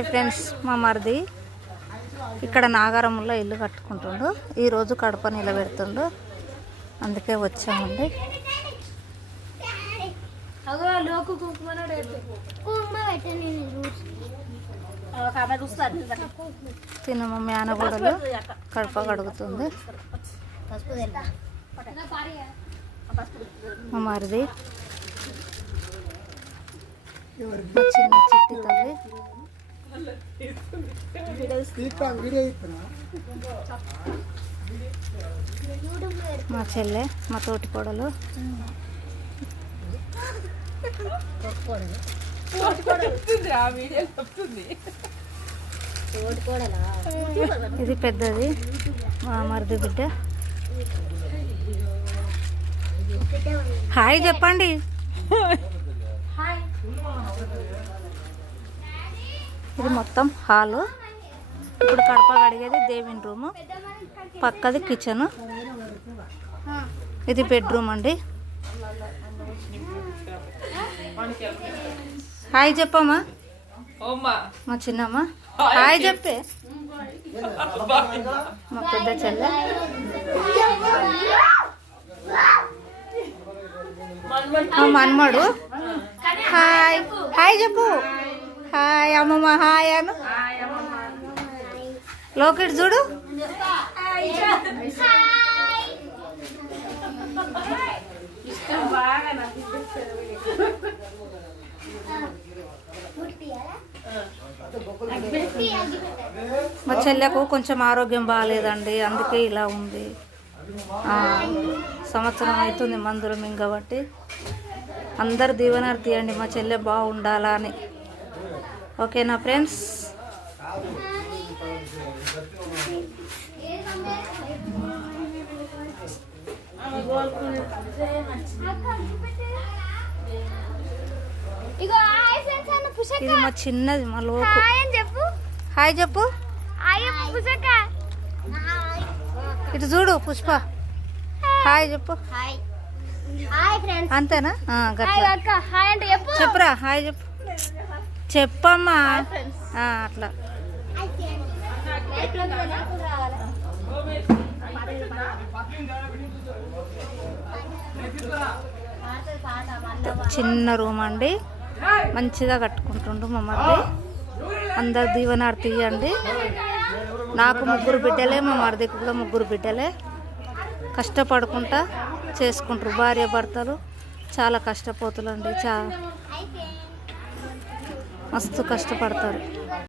Hi friends, మా మరిది ఇక్కడ నాగారంలో ఇల్లు కట్టుకుంటుండు. ఈరోజు కడప నిలబెడుతుండు, అందుకే వచ్చామండి. తిన మా మేనగోడలు కడప కడుగుతుంది. మా మరిది మా చిన్న చిట్టి తల్లి, మా చెల్లె, మా తోటి కోడలు, ఇది పెద్దది మా మరిది బిడ్డ. హాయ్ చెప్పండి. ఇది మొత్తం హాలు. ఇప్పుడు కడప కడిగేది దేవుని రూము, పక్కది కిచెన్, ఇది బెడ్రూమ్ అండి. హాయ్ చెప్పమ్మా మా చిన్నమ్మ. హాయ్ చెప్పే మా పెద్ద చెల్లె. మా మన్మడు. హాయ్ హాయ్ చెప్పు. హాయ్ అమ్మమ్మ. హాయ్ అను. లోకెట్ చూడు. మా చెల్లెకు కొంచెం ఆరోగ్యం బాగాలేదండి, అందుకే ఇలా ఉంది. సంవత్సరం అవుతుంది మందులు మింగబట్టి. అందరు దీవెనలు తీయండి మా చెల్లె బాగుండాలా అని. ఓకేనా ఫ్రెండ్స్? ఇది మా చిన్నది, మా లోకు. హాయ్ చెప్పు. ఇటు చూడు పుష్ప. హాయ్ చెప్పు. అంతేనా? చెప్పురా. హాయ్ చెప్పు. చెప్పమ్మా. అట్లా చిన్న రూమ్ అండి, మంచిగా కట్టుకుంటుండు మా మరిది. అందరు దీవెనార్తి ఇవ్వండి. నాకు 3 బిడ్డలే, మా మరిదికి కూడా 3 బిడ్డలే. కష్టపడుకుంటా చేసుకుంటారు భార్య భర్తలు. చాలా కష్టపోతులండి, మస్తు కష్టపడతారు.